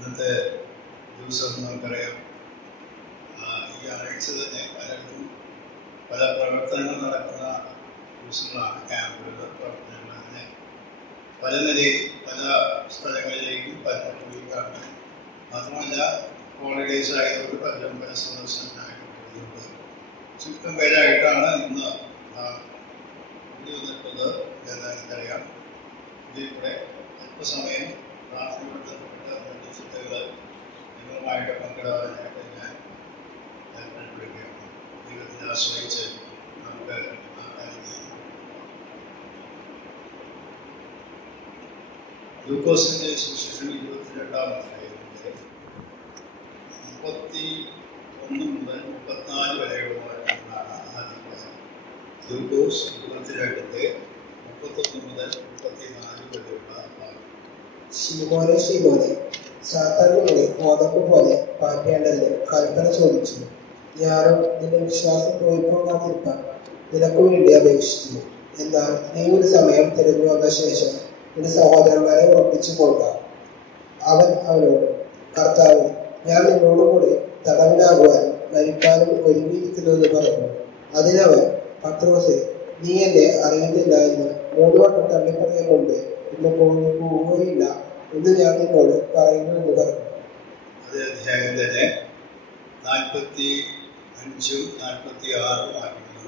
ഇന്നത്തെ ദിവസം നമുക്കറിയാം, ഈ ആഴ്ച തന്നെ പലർക്കും പല പ്രവർത്തനങ്ങൾ നടക്കുന്ന ദിവസങ്ങളാണ്. ക്യാമ്പുകൾ, പ്രവർത്തനങ്ങൾ, അങ്ങനെ പല നിലയിൽ പല സ്ഥലങ്ങളിലേക്കും പലരും പോയിക്കാണ്. മാത്രമല്ല, ഹോളിഡേയ്സ് ആയതുകൊണ്ട് പലരും പല സന്ദർശനത്തിനായിട്ട് പോകുന്നുണ്ട്. ചുരുക്കം പേരായിട്ടാണ് ഇന്ന് കൂടി വന്നിട്ടുള്ളത് എന്ന് എനിക്കറിയാം. ഇതിലൂടെ അല്പസമയം പ്രാർത്ഥനയോട് ബന്ധപ്പെട്ട രണ്ട് ചിന്തകൾ നിങ്ങളുമായിട്ട് പങ്കിടാനായിട്ട് ഞാൻ താല്പര്യപ്പെടുകയാണ്. ദൈവത്തിനെ ആശ്രയിച്ച് നമുക്ക് ആ കാര്യം ചെയ്യാം. ലൂക്കോസിന്റെ സുവിശേഷം 22-ാം അധ്യായത്തിന്റെ 31 മുതൽ 34 വരെയുള്ള വാക്യങ്ങളാണ് ആദ്യം പറയുന്നത്. ലൂക്കോസ് 22-ന്റെ 31 മുതൽ 34 വരെയുള്ള ഭാഗം. ശീമോനെ ശീമോനെ, സാത്താനിലൂടെ ഗോതമ്പ് പോലെ പാറ്റേണ്ടതിന് കൽപ്പന ചോദിച്ചു. ഞാനും നിന്റെ വിശ്വാസം പോയിപ്പോകാതിരിക്കാൻ നിനക്ക് വേണ്ടി അപേക്ഷിക്കുന്നു. എന്നാൽ നീ ഒരു സമയം തിരഞ്ഞു വന്ന ശേഷം നിന്റെ സഹോദരന്മാരെ ഉറപ്പിച്ചു കൊള്ളുക. അവൻ അവനോട്, കർത്താവ്, ഞാൻ നിന്നോടുകൂടി തടവിലാകുവാൻ മരിക്കാനും ഒരുങ്ങിയിരിക്കുന്നു എന്ന് പറഞ്ഞു. അതിനവൻ, പത്രോസേ, നീ എന്നെ അറിയുന്നില്ല എന്ന് 3 വട്ടം തള്ളിപ്പറയും മുമ്പ് ഇന്ന് പോവുകയില്ല എന്ന് ഞാൻ നിന്നോട് പറയുന്നു എന്ന് പറഞ്ഞു. അതേ അധ്യായം തന്നെ 45-46 വാക്യങ്ങൾ.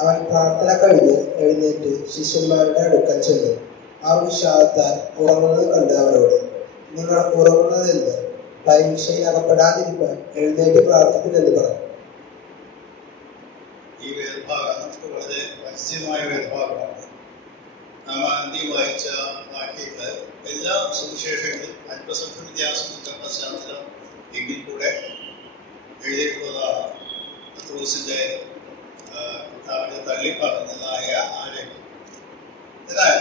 അവൻ പ്രാർത്ഥന കഴിഞ്ഞ് എഴുന്നേറ്റ് ശിഷ്യന്മാരുടെ അടുക്കൽ ചെന്നു. ആ വിഷാദത്താൽ ഉറങ്ങുന്നത് കണ്ട് അവരോട്, നിങ്ങൾ ഉറങ്ങുന്നതെന്ന്, പരീക്ഷയിൽ അകപ്പെടാതിരിക്കാൻ എഴുന്നേറ്റ് പ്രാർത്ഥിക്കുമെന്ന് പറഞ്ഞു. ഈ വേദഭാഗം നമുക്ക് വളരെ പരിചയമായ വേദഭാഗമാണ്. നാം ആദ്യം വായിച്ച വാക്യങ്ങൾ എല്ലാ സുവിശേഷങ്ങളും അല്പസ്വല്പ വ്യത്യാസങ്ങളുടെ പശ്ചാത്തലം എങ്കിൽ കൂടെ എഴുതിയിട്ടുള്ളതാണ്. പത്രോസിന്റെ കർത്താവിനെ തള്ളിപ്പറഞ്ഞതായ ആരംഭം. എന്നാൽ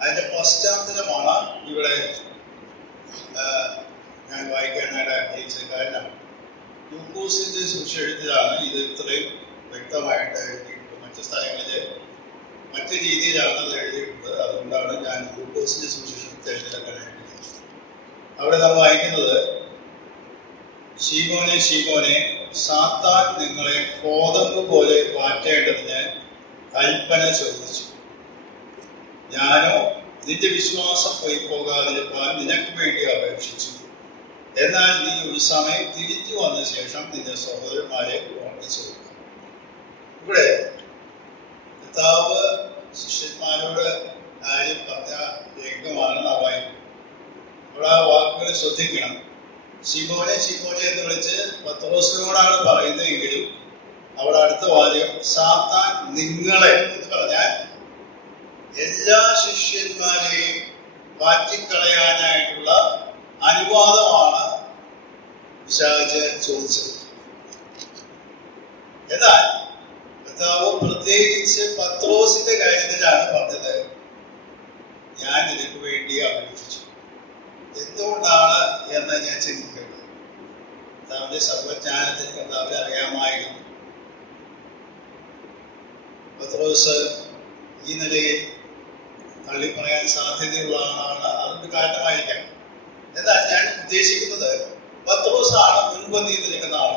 അതിന്റെ പശ്ചാത്തലമാണ് ഇവിടെ ഞാൻ വായിക്കാനായിട്ട് ആഗ്രഹിച്ചത്. കാരണം ലൂക്കോസിന്റെ സുവിശേഷത്തിലാണ് ഇത് ഇത്രയും വ്യക്തമായിട്ട് എഴുതിയിട്ടുള്ളത്. മറ്റു സ്ഥലങ്ങളിൽ മറ്റു രീതിയിലാണ് അത് എഴുതിയിട്ടുള്ളത്. അതുകൊണ്ടാണ് ഞാൻ ലൂക്കോസിന്റെ സുവിശേഷം തിരഞ്ഞെടുക്കാനായിട്ട്. അവിടെ നാം വായിക്കുന്നത്, ശീമോനെ ശീമോനെ, സാത്താൻ നിങ്ങളെ ഗോതമ്പ് പോലെ പാറ്റേണ്ടതിന് കൽപ്പന ചോദിച്ചു. ഞാനോ നിന്റെ വിശ്വാസം പോയി പോകാതിരിക്കാൻ നിനക്ക് വേണ്ടി അപേക്ഷിച്ചു. എന്നാൽ നീ ഒരു സമയം തിരിച്ചു വന്ന ശേഷം നിന്റെ സഹോദരന്മാരെ ഓർമ്മിച്ചു. ഇവിടെ കർത്താവ് ശിഷ്യന്മാരോട് കാര്യം പറഞ്ഞ രംഗമാണ് നാം വായിക്കുന്നത്. അവിടെ ആ വാക്കുകൾ ശ്രദ്ധിക്കണം. ശിമോനെ ശിമോനെ എന്ന് വിളിച്ച് പത്രോസിനോടാണ് പറയുന്നതെങ്കിലും അവിടെ അടുത്ത വാചകം സാത്താൻ നിങ്ങളെ എന്ന് പറഞ്ഞാൽ എല്ലാ ശിഷ്യന്മാരെയും മാറ്റിക്കളയാനായിട്ടുള്ള അനുവാദമാണ് പിശാച് ചോദിച്ചത്. എന്നാൽ കർത്താവ് പ്രത്യേകിച്ച് പത്രോസിന്റെ കാര്യത്തിലാണ് പറഞ്ഞത്, ഞാൻ നിനക്ക് വേണ്ടി അപേക്ഷിച്ചു. എന്തുകൊണ്ടാണ് എന്ന് ഞാൻ ചിന്തിക്കുന്നത്. കർത്താവിന്റെ സർവജ്ഞാനത്തിൽ കർത്താവിനെ അറിയാമായിരുന്നു. പത്രോസ് ഈ നിലയിൽ തള്ളിപ്പറയാൻ സാധ്യതയുള്ള ആളാണ്. അതൊരു കാരണമായിരിക്കാം. എന്നാൽ ഞാൻ ഉദ്ദേശിക്കുന്നത് പത്രോസാണ് മുൻപന്തിയിൽ നിൽക്കുന്ന ആൾ.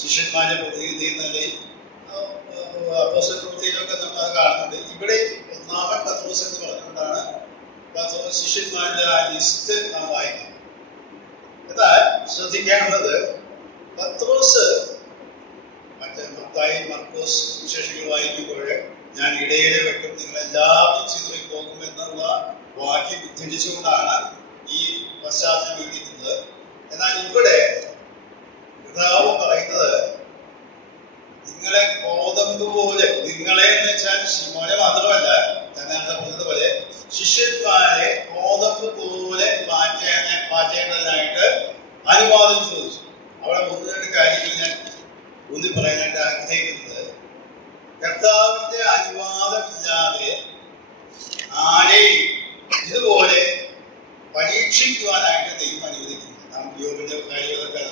ശിഷ്യന്മാരെ പ്രതിനിധി എന്ന നിലയിൽ അപ്പോസ്തല പ്രവൃത്തിയിലൊക്കെ നമ്മൾ അത് കാണുന്നുണ്ട്. ഇവിടെ ഒന്നാമൻ പത്രോസ് എന്ന് പറഞ്ഞുകൊണ്ടാണ് പത്രോസ് ശിഷ്യന്മാരുടെ ആ ലിസ്റ്റ് നാം വായിക്കുന്നത്. എന്നാൽ ശ്രദ്ധിക്കേണ്ടത്, പത്രോസ് മറ്റേ മത്തായി, മർക്കോസ് സുവിശേഷങ്ങൾ വായിക്കുമ്പോൾ ഞാൻ ഇടയിലെ വെട്ടും നിങ്ങളെല്ലാവരും ചിതറി പോകുമെന്നുള്ള വാക്യം ഉദ്ധരിച്ചുകൊണ്ടാണ് ഈ പശ്ചാത്തലം എഴുതിക്കുന്നത്. എന്നാൽ ഇവിടെ കർത്താവ് പറയുന്നത്, നിങ്ങളെ ഗോതമ്പ് പോലെ, നിങ്ങളെ എന്ന് വെച്ചാൽ ശിമോനെ മാത്രമല്ല, ഞാൻ നേരത്തെ പറഞ്ഞതുപോലെ ശിഷ്യന്മാരെ ഗോതമ്പ് പോലെ മാറ്റേണ്ടതിനായിട്ട് അനുവാദം ചോദിച്ചു. അവിടെ 1-2 കാര്യങ്ങൾ ഞാൻ ഊന്നി പറയാനായിട്ട് ആഗ്രഹിക്കുന്നത്, കർത്താവിന്റെ അനുവാദമില്ലാതെ ആരെയും ഇതുപോലെ പരീക്ഷിക്കുവാനായിട്ട് ദൈവം അനുവദിക്കുന്നു. നാം യോബിന്റെ കാര്യങ്ങളൊക്കെ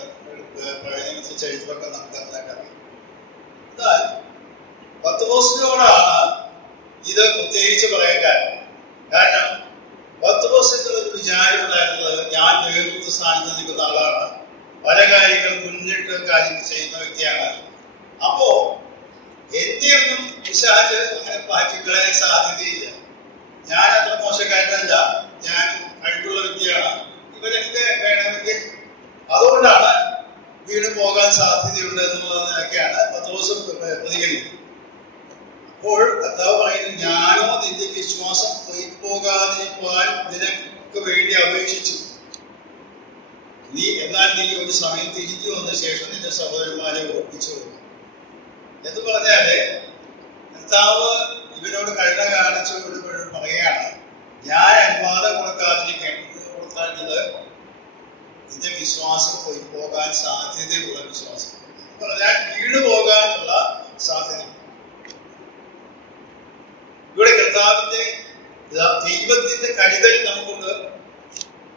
പ്രവചനമനുസരിച്ച് എഴുതുന്നതൊക്കെ നമുക്ക് നന്നായിട്ട് അറിയാം. എന്നാൽ പത്രോസിനോടാണ് ഇത് പ്രത്യേകിച്ച് പറയാൻ കാരണം. കാരണം പത്രോസിന്റെ ഒരു വിചാരം ഉണ്ടായിരുന്നത്, ഞാൻ നേതൃത്വ സ്ഥാനത്ത് നിൽക്കുന്ന ആളാണ്, പല കാര്യങ്ങൾ മുന്നിട്ട് കാര്യം ചെയ്യുന്ന വ്യക്തിയാണ്. അപ്പോ എന്റെ ഒന്നും പിശാച് അങ്ങനെ മാറ്റിക്കളയാൻ സാധ്യതയില്ല. ഞാൻ അത്ര മോശക്കാരനല്ല, ഞാൻ കഴിവുള്ള വ്യക്തിയാണ്, ഇവരൊക്കെ വേണമെങ്കിൽ അതുകൊണ്ടാണ് വീണ് പോകാൻ സാധ്യതയുണ്ട് എന്നുള്ളതൊക്കെയാണ് പത്രോസ് പ്രതികരിക്കുന്നത്. അപ്പോൾ കർത്താവ് പറയുന്നു, ഞാനോ നിന്റെ വിശ്വാസം പോകാതിരിക്കുവാൻ നിനക്ക് വേണ്ടി അപേക്ഷിച്ചു. എന്നാൽ നീ ഒരു സമയം തിരിഞ്ഞു വന്ന ശേഷം നിന്റെ സഹോദരന്മാരെ ഓർപ്പിച്ചു എന്ന് പറഞ്ഞാല് കർത്താവ് ഇവരോട് കരുണ കാണിച്ചുകൊണ്ട് പറയുകയാണ്, ഞാൻ അനുവാദം കൊടുക്കാതിരിക്കുന്നത് നിന്റെ വിശ്വാസം പോകാൻ സാധ്യതയുള്ള വിശ്വാസം പറഞ്ഞാൽ വീണ് പോകാനുള്ള സാധ്യത. ഇവിടെ കർത്താവിന്റെ ദൈവത്തിന്റെ കരുതൽ നമുക്കുണ്ട്,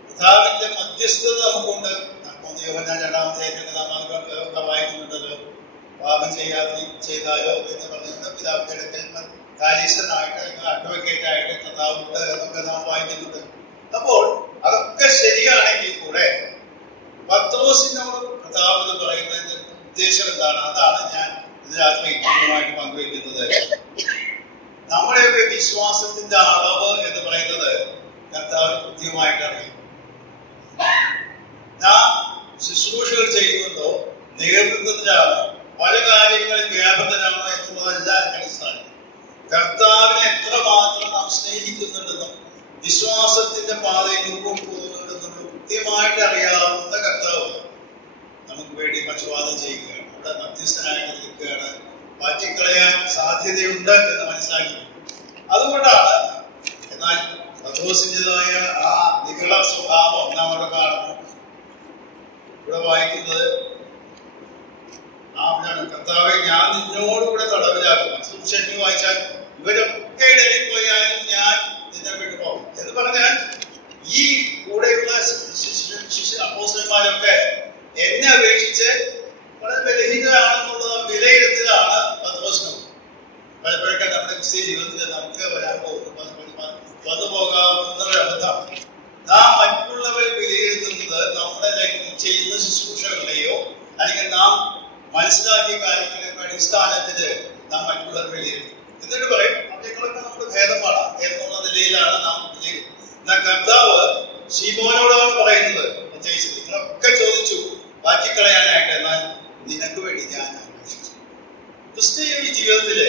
കർത്താവിന്റെ മധ്യസ്ഥത നമുക്കുണ്ട്. യോഹന്നാൻ 2-ാമത്തെ വായിക്കുന്നുണ്ടല്ലോ, പാപം ചെയ്താലോ എന്ന് പറഞ്ഞുകൊണ്ട് പിതാവിന്റെ അടുക്കൽ കാര്യസ്ഥനായിട്ട് അല്ലെങ്കിൽ അഡ്വക്കേറ്റ് ആയിട്ട് കർത്താവുണ്ട് എന്നൊക്കെ നാം വായിക്കുന്നുണ്ട്. അപ്പോൾ അതൊക്കെ ശരിയാണെങ്കിൽ കൂടെ പത്രോസിനോട് കർത്താവ് എന്ന് പറയുന്നതിന്റെ ഉദ്ദേശം എന്താണ്? അതാണ് ഞാൻ ഇതിനകത്ത് പൂർണ്ണമായിട്ട് പങ്കുവയ്ക്കുന്നത്. നമ്മുടെയൊക്കെ വിശ്വാസത്തിന്റെ അളവ് എന്ന് പറയുന്നത് കർത്താവ് കൃത്യമായിട്ട് അറിയും. നാം ശുശ്രൂഷകൾ ചെയ്യുന്നുണ്ടോ, നേതൃത്വത്തിലാണോ, പല കാര്യങ്ങളിൽ വ്യാപൃതരാണോ എന്നുള്ളതല്ല അടിസ്ഥാനം. കർത്താവിനെ എത്രമാത്രം നാം സ്നേഹിക്കുന്നുണ്ടെന്നും വിശ്വാസത്തിന്റെ പാതയിൽ മുമ്പോട്ട് പോകുന്നുണ്ടെന്നും കൃത്യമായിട്ട് അറിയാവുന്ന കർത്താവ് നമുക്ക് വേണ്ടി പക്ഷപാതം ചെയ്യുകയാണ്, അവിടെ മധ്യസ്ഥനായിട്ട് നിൽക്കുകയാണ്, മാറ്റിക്കളയാൻ സാധ്യതയുണ്ട് എന്ന് മനസ്സിലാക്കി. അതുകൊണ്ടാണ് എന്നാൽ പത്രോസിൻ്റെതായ ആ നികള സ്വഭാവം നാം അവിടെ കാണുന്നു. ഇവിടെ വായിക്കുന്നത് കർത്താവെ, ഞാൻ നിന്നോടുകൂടെ തടവിലാക്കും. സുവിശേഷം വായിച്ചാൽ ഇവരൊക്കെ ഇടയിൽ പോയാലും ഞാൻ നിന്നെ വിട്ടുപോകും എന്ന് പറഞ്ഞാൽ ഈ കൂടെയുള്ള അപ്പോസ്തലന്മാരൊക്കെ എന്നെ അപേക്ഷിച്ച് വളരെ ബലഹീനരാണെന്നുള്ളത് വിലയിരുത്തലാണ് പത്രോസിനും. പലപ്പോഴൊക്കെ നമ്മുടെ ക്രിസ്ത്യ ജീവിതത്തിൽ നമുക്ക് വരാൻ വന്നു പോകാവുന്ന അബദ്ധം, നാം മറ്റുള്ളവരെ വിലയിരുത്തുന്നത് നമ്മുടെ ചെയ്യുന്ന ശുശ്രൂഷകളെയോ അല്ലെങ്കിൽ നാം മനസ്സിലാക്കിയ കാര്യങ്ങളുടെ അടിസ്ഥാനത്തില് നാം മറ്റുള്ളവർ വിലയിരുത്തും. എന്നിട്ട് പറയും അവരെക്കാളൊക്കെ നമുക്ക് ഭേദമാണ് എന്നുള്ള നിലയിലാണ് നാം വിലയിരുത്തുന്നത്. കർത്താവ് ശീമോനോടാണ് പറയുന്നത്, പ്രത്യേകിച്ച് നിങ്ങളൊക്കെ ചോദിച്ചു മാറ്റിക്കളയാനായിട്ട്, എന്നാൽ നിനക്ക് വേണ്ടി ഞാൻ അന്വേഷിച്ചു. ക്രിസ്തീയ ജീവിതത്തില്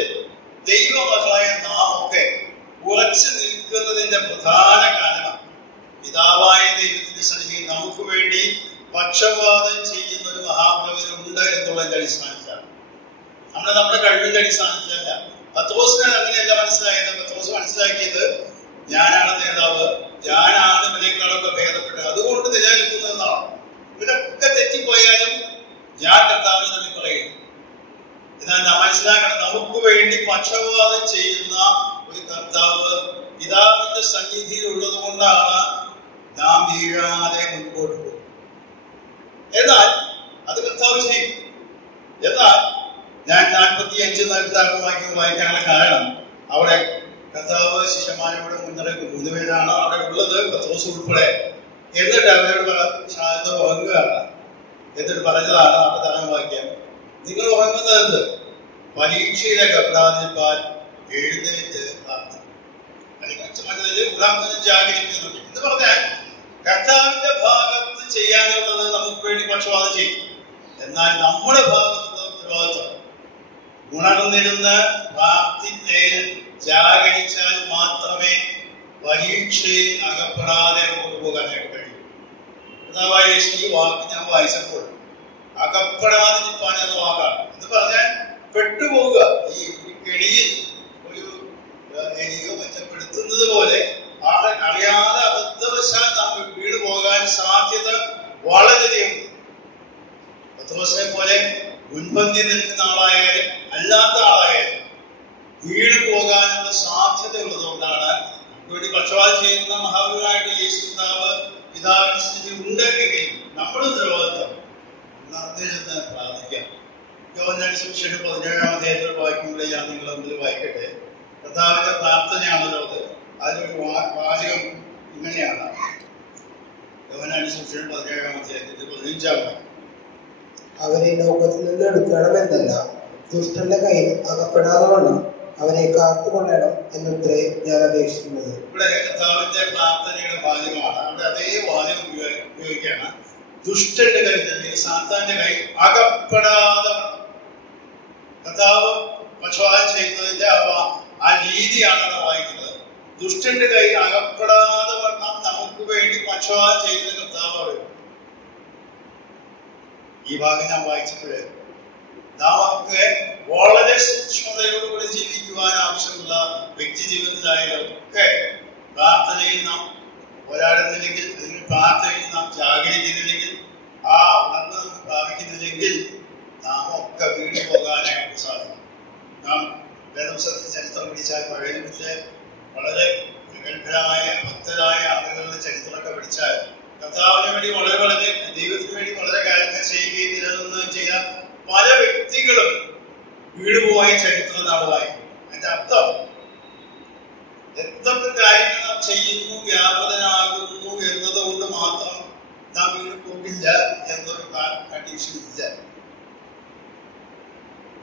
ദൈവമക്കളായ നാം ഒക്കെ ഉറച്ചു നിൽക്കുന്നതിന്റെ പ്രധാന കാരണം പിതാവായ ദൈവത്തിന്റെ സന്നിധിയിൽ നമുക്ക് വേണ്ടി പക്ഷപാതം ചെയ്യുന്ന ഒരു മഹാപ്രഭുണ്ട് എന്നുള്ളതിന്റെ അടിസ്ഥാനത്തിലാണ്. നമ്മുടെ കഴിവിന്റെ അടിസ്ഥാനത്തിലല്ല. പത്രോസിന് അങ്ങനെയല്ല മനസ്സിലായത്. പത്രോസ് മനസ്സിലാക്കിയത് ഞാനാണ് നേതാവ്, ഞാനാണ് ഇവരെക്കാളൊക്കെ ഭേദപ്പെട്ടത്, അതുകൊണ്ട് നിലനിൽക്കുന്നതെന്നാണ്. ഇവരൊക്കെ തെറ്റിപ്പോയാലും ഞാൻ കർത്താവിനെ തള്ളി പറയും. എന്നാൽ നാം മനസ്സിലാക്കണം, നമുക്ക് വേണ്ടി പക്ഷപാതം ചെയ്യുന്ന ഒരു കർത്താവ് പിതാവിന്റെ സന്നിധിയിൽ ഉള്ളത് കൊണ്ടാണ് നാം വീഴാതെ മുൻപോട്ട് പോകും. എന്നാൽ അത് കർത്താവ് ചെയ്യും. എന്നാൽ ഞാൻ 45-46 വായിക്കാനുള്ള കാരണം, അവിടെ കർത്താവ് ശിഷ്യന്മാരോട് മുന്നറിയിപ്പ് 3 പേരാണ് അവിടെ ഉള്ളത്, പത്രോസ് ഉൾപ്പെടെ. എന്നിട്ട് അവരോട് ശാന്ത ഉറങ്ങുകയാണ്. എന്നിട്ട് പറഞ്ഞതാണ് 46 വാക്യം, നിങ്ങൾ ഉറങ്ങുന്നത് പരീക്ഷയിലെ കർത്താവിനാൽ എഴുന്നേറ്റ് ജാഗരിക്കുന്നുണ്ട് എന്ന് പറഞ്ഞാൽ കർത്താവിന്റെ ഭാഗത്ത് ചെയ്യാനുള്ളത് നമുക്ക് വേണ്ടി പക്ഷപാതം ചെയ്യും. എന്നാൽ നമ്മുടെ ഭാഗത്തുള്ള ഉത്തരവാദിത്വം ഉണർന്നിരുന്ന് പ്രാർത്ഥനയിൽ ജാഗരിച്ചാൽ മാത്രമേ പരീക്ഷയിൽ അകപ്പെടാതെ കൊണ്ടുപോകാനായിട്ട് കഴിയൂ. കർത്താവായ ഈ വാക്ക് ഞാൻ വായിച്ചപ്പോൾ അകപ്പെടാതിരിക്കാൻ എന്ന വാക്കാണ്. എന്ന് പറഞ്ഞാൽ പെട്ടുപോവുക. ഈ കെണിയിൽ ഒരു മെച്ചപ്പെടുത്തുന്നത് പോലെ അറിയാതെ അബദ്ധവശാൽ നമ്മൾ വീണ് പോകാൻ സാധ്യത വളരെയധികം. പത്രോസിനെ പോലെ മുൻപന്തി നിൽക്കുന്ന ആളായാലും അല്ലാത്ത ആളായാലും വീണ് പോകാനുള്ള സാധ്യത ഉള്ളതുകൊണ്ടാണ് വേണ്ടി പക്ഷപാതം ചെയ്യുന്ന മഹാവീരായിട്ട് യേശു പിതാവിന്റെ സ്ഥിതി ഉണ്ടെങ്കിൽ നമ്മുടെ ഉത്തരവാദിത്വം അദ്ദേഹത്തെ പ്രാർത്ഥിക്കാം. യോഹന്നാൻ സുവിശേഷം 17-ാം അധ്യായത്തിൽ വായിക്കുമ്പോൾ ഞാൻ നിങ്ങളുടെ മുമ്പിൽ വായിക്കട്ടെ. കർത്താവിന്റെ പ്രാർത്ഥനയാണല്ലോ അത്. അതിലൊരു വാചകം ഇങ്ങനെയാണ്. യോഹന്നാന്റെ സുവിശേഷം 17-ാം അധ്യായത്തിന്റെ 15-ാം വാക്യം. അവരെ ലോകത്തിൽ നിന്ന് എടുക്കണമെന്നല്ല, ദുഷ്ടന്റെ കയ്യിൽ അകപ്പെടാതെ വണ്ണം അവരെ കാത്തുകൊള്ളണം എന്നത്രേ ഞാൻ അപേക്ഷിക്കുന്നത്. ഇവിടെ കർത്താവിന്റെ പ്രാർത്ഥനയുടെ വാചകമാണ്. അവിടെ അതേ വാചകം ഉപയോഗിക്കുകയാണ്. ദുഷ്ടന്റെ കയ്യിൽ, അല്ലെങ്കിൽ സാത്താന്റെ കയ്യിൽ അകപ്പെടാതെ കർത്താവ് പക്ഷപാതം ചെയ്യുന്നതിന്റെ ആ രീതിയാണ് അവിടെ വായിക്കുന്നത്. ദുഷ്ടന്റെ കയ്യിൽ അകപ്പെടാതെ വണ്ണം നമുക്ക് വേണ്ടി പക്ഷപാതം ചെയ്യുന്ന കർത്താവ് അവിടെ. ഈ ഭാഗം ഞാൻ വായിച്ചപ്പോഴേ നമുക്ക് വളരെ സൂക്ഷ്മതയോടുകൂടി ജീവിക്കുവാൻ ആവശ്യമുള്ള വ്യക്തി ജീവിതത്തിലായാലും ഒക്കെ പ്രാർത്ഥനയിൽ നാം പോരാടുന്നില്ലെങ്കിൽ, അല്ലെങ്കിൽ പ്രാർത്ഥനയിൽ നാം ജാഗരിക്കുന്നില്ലെങ്കിൽ, ആ ഉണർന്ന് നമുക്ക് പ്രാപിക്കുന്നില്ലെങ്കിൽ നാം ഒക്കെ വീണു പോകാനായിട്ട് സാധിക്കും. നാം വേദപുസ്തകത്തിൽ ചരിത്രം പഠിച്ചാൽ, പഴയ നിമിഷത്തെ വളരെ പ്രഗത്ഭരായ ഭക്തരായ ആളുകളുടെ ചരിത്രമൊക്കെ പഠിച്ചാൽ, കർത്താവിന് വേണ്ടി വളരെ ദൈവത്തിന് വേണ്ടി വളരെ കാര്യങ്ങൾ ചെയ്യുകയും നിലനിന്ന് ചെയ്യാൻ പല വ്യക്തികളും വീടുപോയ ചരിത്രം നാം വായിക്കും. അതിന്റെ അർത്ഥം എന്തൊക്കെ കാര്യങ്ങൾ നാം ചെയ്യുന്നു, വ്യാപൃതനാകുന്നു എന്നതുകൊണ്ട് മാത്രം നാം വീട് പോകില്ല എന്നൊരു കണ്ടീഷൻ ഇല്ല.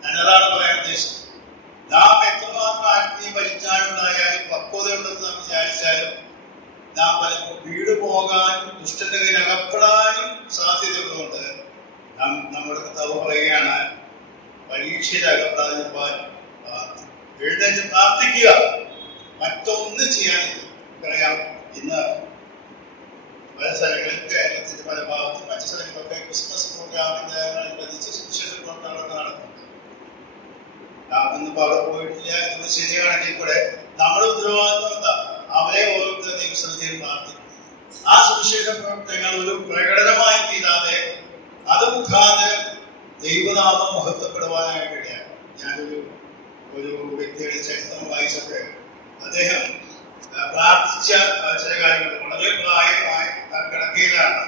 ഞാനതാണ് പറയാൻ ഉദ്ദേശിച്ചത്. നാം എത്രമാത്രം ആത്മീയ പരിജ്ഞാനമുണ്ടായാലും പക്വതയുണ്ടെന്ന് നാം വിചാരിച്ചാലും നാം പലപ്പോൾ വീട് പോകാനും ദുഷ്ടന്റെ കയ്യിൽ അകപ്പെടാനും സാധ്യതയുള്ളതുകൊണ്ട് നമ്മുടെ കർത്താവ് പറയുകയാണ്, പരീക്ഷയിൽ അകപ്പെടാതിരിക്കാൻ എഴുന്നേറ്റ് പ്രാർത്ഥിക്കുക, മറ്റൊന്നും ചെയ്യാനില്ല. പറയാം, ഇന്ന് പല സ്ഥലങ്ങളിൽ, കേരളത്തിന്റെ പല ഭാഗത്തും മറ്റു സ്ഥലങ്ങളൊക്കെ ക്രിസ്മസ് പ്രോഗ്രാമിനനുബന്ധിച്ച് സുവിശേഷ പ്രോഗ്രാമൊക്കെ നടക്കുന്നുണ്ട്. നാമൊന്നും അവിടെ പോയിട്ടില്ല എന്ന് ശരിയാണെങ്കിൽ കൂടെ നമ്മുടെ ഉത്തരവാദിത്വം എന്താ? അവരെ ഓരോരുത്തർ ദൈവസന്നിധിയിൽ പ്രാർത്ഥിക്കും. ആ സുവിശേഷ പ്രവർത്തനങ്ങൾ ഒരു പ്രകടനമായി തീരാതെ അത് മുഖാന്തരം ദൈവനാമം മഹത്വപ്പെടുവാനായിട്ട് ഇടയാണ്. ഒരു വ്യക്തിയുടെ ചരിത്രം വായിച്ചപ്പോൾ അദ്ദേഹം പ്രാർത്ഥിച്ച ചില കാര്യങ്ങൾ, വളരെ പ്രായമായ കിടക്കയിലാണ്,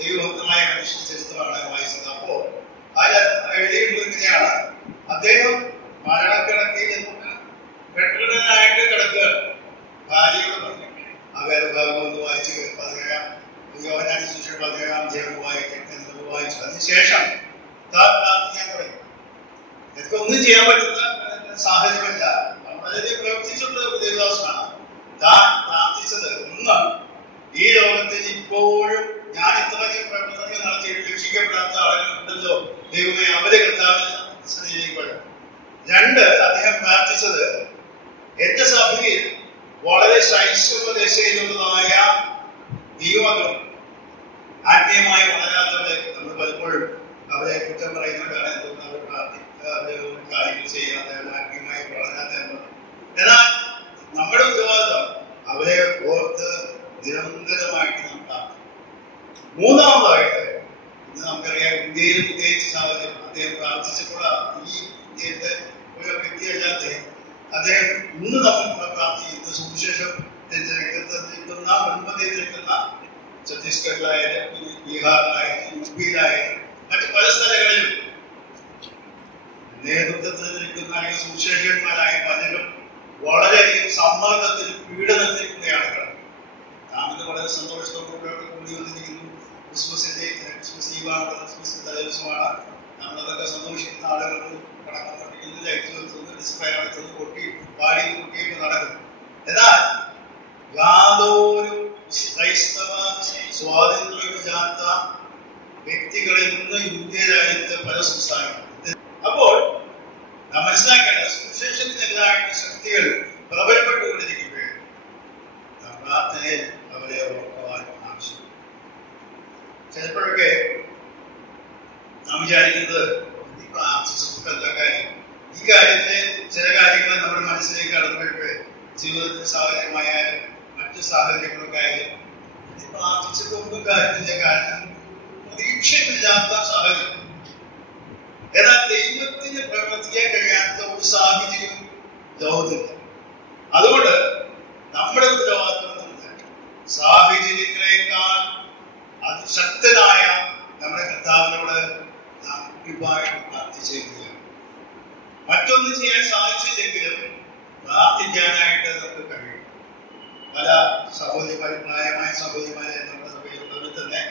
ദൈവഭക്തമായ മനുഷ്യ ചരിത്രമാണ് വായിച്ചത്. അപ്പോൾ അതിൽ എഴുതിയിരിക്കുന്നതാണ്, അദ്ദേഹം മരണക്കിടക്കയിൽ നിന്ന് വെട്ടനായിട്ട് കിടക്കുകയാണ്. ഭാര്യയോട് പറഞ്ഞു, ആ വേദഭാഗം ഒന്ന് വായിച്ച് 17-ാം സുവിശേഷം 17-ാം അധ്യായം വായിച്ചു. അതിനുശേഷം പ്രാർത്ഥിക്കാൻ തുടങ്ങി. എനിക്ക് ഒന്നും ചെയ്യാൻ പറ്റുന്ന സാഹചര്യമല്ല, വളരെ പ്രവർത്തിച്ചിട്ടുള്ള ദേവദാസനാണ്. താൻ പ്രാർത്ഥിച്ചത്, ഒന്ന്, ഈ ലോകത്തിൽ ഇപ്പോഴും ഞാൻ ഇത്രയും പ്രവർത്തനങ്ങൾ നടത്തിയിട്ട് രക്ഷിക്കപ്പെടാത്ത ആളുകളുണ്ടല്ലോ, ദൈവമേ അവരെ കർത്താവിനെ. രണ്ട്, അദ്ദേഹം പ്രാർത്ഥിച്ചത്, എന്റെ സഭയിൽ വളരെ ശൈശവദശയിലുള്ളതായ ദൈവമക്കൾ, ആത്മീയമായി വളരാത്തവരെ നമ്മൾ പലപ്പോഴും അവരെ കുറ്റം പറയുന്നവരാണ്. എന്തുകൊണ്ട് അവർ കാര്യങ്ങൾ ചെയ്യാതെ ആത്മീയമായി വളരാത്ത. എന്നാൽ നമ്മുടെ ഉത്തരവാദിത്വം അവരെ ഓർത്ത് നിരന്തരമായിട്ട് നാം പ്രാർത്ഥിക്കും. മൂന്നാമതായിട്ട്, ഇന്ന് നമുക്കറിയാം, ഇന്ത്യയിൽ പ്രത്യേകിച്ച് സാഹചര്യം, അദ്ദേഹം പ്രാർത്ഥിച്ചപ്പോൾ ഈ ഇന്ത്യയിലത്തെ ഒരു വ്യക്തിയല്ലാത്ത അദ്ദേഹം ഇന്ന് നമ്മൾ പ്രാർത്ഥിക്കുന്ന സുവിശേഷത്തിന്റെ രംഗത്ത് നിൽക്കുന്ന, മുൻപന്തിയിൽ നിൽക്കുന്ന ഛത്തീസ്ഗഡിലായാലും ബീഹാറിലായാലും യുപിയിലായാലും മറ്റു പല സ്ഥലങ്ങളിലും നേതൃത്വത്തിൽ നിൽക്കുന്ന സുവിശേഷന്മാരായ പലരും വളരെയധികം സമ്മർദ്ദത്തിൽ, പീഡനത്തിൽ കൂടെയാണ് കിടക്കുന്നത്. താങ്കൾ വളരെ സന്തോഷത്തോടുകൂടി കൂടി വന്നിരിക്കുന്നു. ക്രിസ്മസ് ഈവാണ്, ക്രിസ്മസിന്റെ തലേദിവസമാണ്. നമ്മളതൊക്കെ സന്തോഷിക്കുന്ന ആളുകൾ കടക്കാൻ പഠിക്കുന്നു, ലൈറ്റ് വെക്കുന്നു, ഡിസ്പ്ലേ നടത്തുന്നു, പൊട്ടി പാടി കുട്ടിയൊക്കെ നടക്കുന്നു. എന്നാൽ യാതൊരു ക്രൈസ്തവ സ്വാതന്ത്ര്യമില്ലാത്ത വ്യക്തികൾ ഇന്ന് ഇന്ത്യ രാജ്യത്തെ പല സംസ്ഥാനങ്ങളും. അപ്പോൾ നാം മനസ്സിലാക്കേണ്ട, സുവിശേഷത്തിനെതിരായിട്ട് ശക്തികൾ പ്രബലപ്പെട്ടുകൊണ്ടിരിക്കുകയാണ്. പ്രാർത്ഥനയിൽ അവരെ ഓർക്കുവാൻ ആവശ്യം. ചിലപ്പോഴൊക്കെ നാം വിചാരിക്കുന്നത്, പ്രാർത്ഥിച്ചൊക്കെ കാര്യം, ഈ കാര്യത്തെ ചില കാര്യങ്ങൾ നമ്മുടെ മനസ്സിലേക്ക് കടന്നുപോയിട്ട് ജീവിതത്തിന്റെ സാഹചര്യമായാലും മറ്റു സാഹചര്യങ്ങളൊക്കെ ആയാലും പ്രാർത്ഥിച്ചിട്ടൊന്നും കാര്യമില്ല. കാരണം പ്രതീക്ഷയില്ലാത്ത സാഹചര്യം. എന്നാൽ ദൈവത്തിന് പ്രവർത്തിക്കാൻ കഴിയാത്ത ഒരു സാഹചര്യം ലോകത്തില്ല. അതുകൊണ്ട് നമ്മുടെ ഉത്തരവാദിത്വം സാഹചര്യങ്ങളെക്കാൾ അതിശക്തനായ നമ്മുടെ കർത്താവിനോട് നാം കൃപയായിട്ട് പ്രാർത്ഥിച്ചിരിക്കുകയാണ്. മറ്റൊന്നും ചെയ്യാൻ സാധിച്ചില്ലെങ്കിലും പ്രാർത്ഥിക്കാനായിട്ട് നമുക്ക് കഴിയും. പല സഹോദരിമാരും പ്രായമായ സഹോദരിമാരെ നമ്മുടെ സഭയിലുള്ളവർ തന്നെ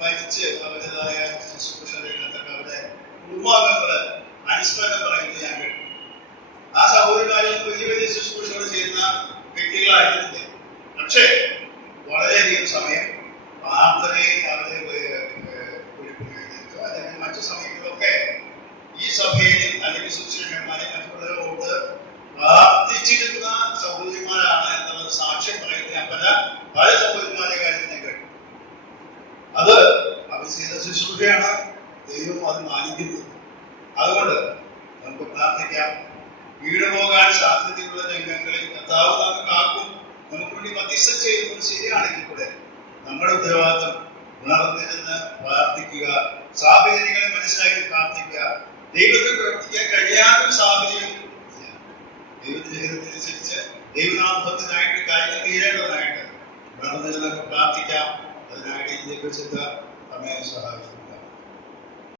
മരിച്ച് അവരുടേതായ ശുശ്രൂഷ രംഗത്തൊക്കെ അവരുടെ കുടുംബാംഗങ്ങള് അനുസ്മരണം പറയുന്നത് ഞാൻ കേട്ടു. ആ സഹോദരിമാരിൽ വലിയ വലിയ ശുശ്രൂഷകൾ ചെയ്യുന്ന വ്യക്തികളായിരുന്നില്ല. പക്ഷേ വളരെയധികം സമയം പ്രാർത്ഥനയിൽ അവരെ അല്ലെങ്കിൽ മറ്റു സമയങ്ങളിലൊക്കെ ഈ സഭയിൽ അല്ലെങ്കിൽ ശുശ്രൂഷകന്മാരെ മറ്റുള്ളവരോട് പ്രാർത്ഥിച്ചിരുന്ന സഹോദരിമാരാണ് എന്നുള്ളത് സാക്ഷ്യം പറയുന്ന ഞാൻ പല സഹോദരിമാരെ കാര്യം ഞാൻ കേട്ടു. അത് അവർ ചെയ്ത ശുശ്രൂഷയാണ്, ദൈവം അത് മാനിക്കുന്നത്. അതുകൊണ്ട് നമുക്ക് പ്രാർത്ഥിക്കാം. വീട് പോകാൻ സാധ്യതയുള്ള രംഗങ്ങളിൽ കർത്താവ് നമുക്ക് ആർക്കും നമുക്ക് വേണ്ടി മധ്യസ്ഥം ചെയ്യുന്നത് ശരിയാണെങ്കിൽ കൂടെ നമ്മുടെ ഉത്തരവാദിത്വം ഉണർന്നിരുന്ന് പ്രാർത്ഥിക്കുക, സാഹചര്യങ്ങളെ മനസ്സിലാക്കി പ്രാർത്ഥിക്കുക. ദൈവത്തിൽ പ്രവർത്തിക്കാൻ കഴിയാത്തൊരു സാഹചര്യം ദൈവത്തിന്റെ ഹിതത്തിനനുസരിച്ച് ദൈവനാമത്തിനായിട്ട് കാര്യങ്ങൾ തീരേണ്ടതായിട്ട് ഉണർന്നിരുന്ന് പ്രാർത്ഥിക്കാം. അതിനായിട്ട് ഈ ദൈവചിന്ത നമ്മെ